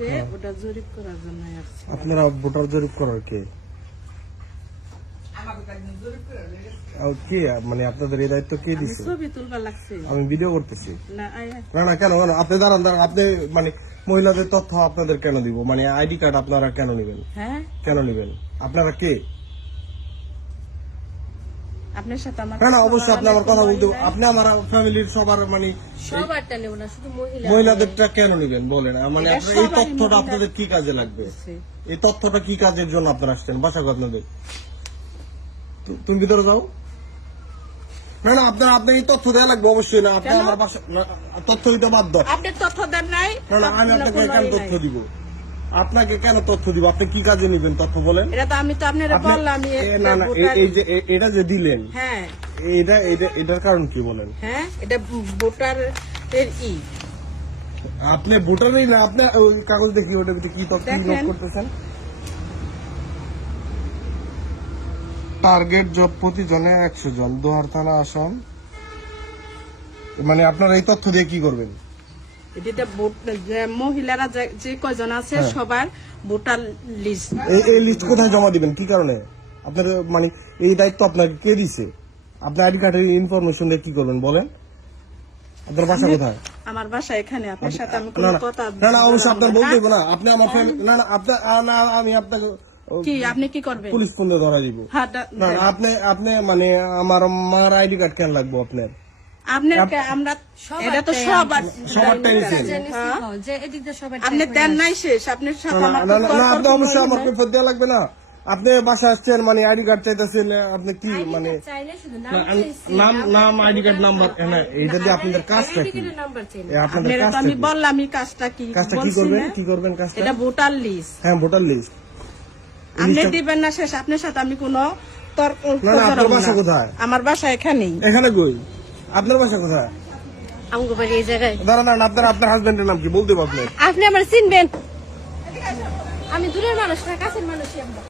দিছে ওটা জরিপ করার জন্য আসছে। আপনারা ভোটার জরিপ করার কে? কে মানে আপনাদের এই দায়িত্ব কে দিছে? ছবি তুলবা লাগছে আমি ভিডিও করতেছি। না না কেন কেন আপনি দাঁড়ান দাঁড়ান, আপনি মানে মহিলাদের তথ্য আপনাদের কেন দিব? মানে আইডি কার্ড আপনারা কেন নিবেন? হ্যাঁ কেন নিবেন? আপনারা কে? আপনার সাথে আমার না অবশ্যই আপনি আমার কথা বলতে, আপনি আমার ফ্যামিলির সবার মানে সবারটা নেব না, শুধু মহিলাদেরটা কেন নিবেন বলেন? মানে আপনার এই তথ্যটা আপনাদের কি কাজে লাগবে? এই তথ্যটা কি কাজের জন্য আপনারা আসছেন? বাসা আপনাদের তুমি ভিতরে যাও। না আপনার এই তথ্য দেওয়া লাগবে অবশ্যই। না আপনি আমার বাসা তথ্য দিতে বাধ্য। আপনি তথ্য দেন নাই? না আমি আপনাকে কেন তথ্য দিব? আপনাকে কেন তথ্য দিব? আপনি কি কাজে নিবেন তথ্য বলেন? এটা তো আমি তো আপনারে বললাম না এই যে এটা যে দিলেন, হ্যাঁ এটার কারণ কি বলেন? হ্যাঁ এটা ভোটার এর আপনি ভোটারই না, আপনি ওই কাগজ দেখি ওটার ভিতরে কি তথ্য নোট করতেছেন? টার্গেট জব প্রতি জনে 100 জন, দোহার থানা আসন। মানে আপনারা এই তথ্য দিয়ে কি করবেন? এটা মহিলারা যে কয়জন আছে সবার ভোটার লিস্ট। এই লিস্ট কোথায় জমা দিবেন? কি কারণে আপনার মানে এই দায়িত্ব আপনাকে কে দিছে? আপনার আইডি কার্ডের ইনফরমেশন দিয়ে কি করবেন বলেন? আপনার বাসা কোথায়? আমার বাসা এখানে। আপনার সাথে আমি কোনো কথা না অবশ্যই আপনার বলতে হবে না। আপনি আমার ফ্যামিলি না আপনার আমি আপনাকে কি আপনি কি করবেন? পুলিশ ফোন দিয়ে ধরা দিব। না আপনি মানে আমার মার আইডি কার্ড কেন লাগবে আপনার? আমরা এটা তো সবারটাই নিছেন। যে এদিক দিয়ে সবাই আপনি দেন নাই শেষ। আপনার সাথে আমার না আপনি অবশ্যই আমার পেপার দেওয়া লাগবে না। আপনি বাসা আসছেন মানে আইডি কার্ড চাইতেছেন, আপনি কি মানে চাইলে শুধু নাম আইডি কার্ড নাম্বার এইটা দিয়ে আপনাদের কাজটা কি? নাম্বার চাই আপনাদের আপনারা তো আমি বললাম এই কাজটা কি কি করবেন কাজটা? এটা ভোটার লিস্ট। হ্যাঁ ভোটার লিস্ট। আপনি দিবেন না শেষ। আপনার সাথে আমি কোনো তর্ক আপনার বাসা কোথায়? আমার বাসা এখানেই। এখানে কই? আপনার বাসা কোথায়? আমগো বাড়ি এই জায়গায়। দাঁড়ান আপনার হাজবেন্ডের নাম কি বলতে পারবেন? আপনি আমার চিনবেন? আমি দূরের মানুষ না, কাছের মানুষই আমরা।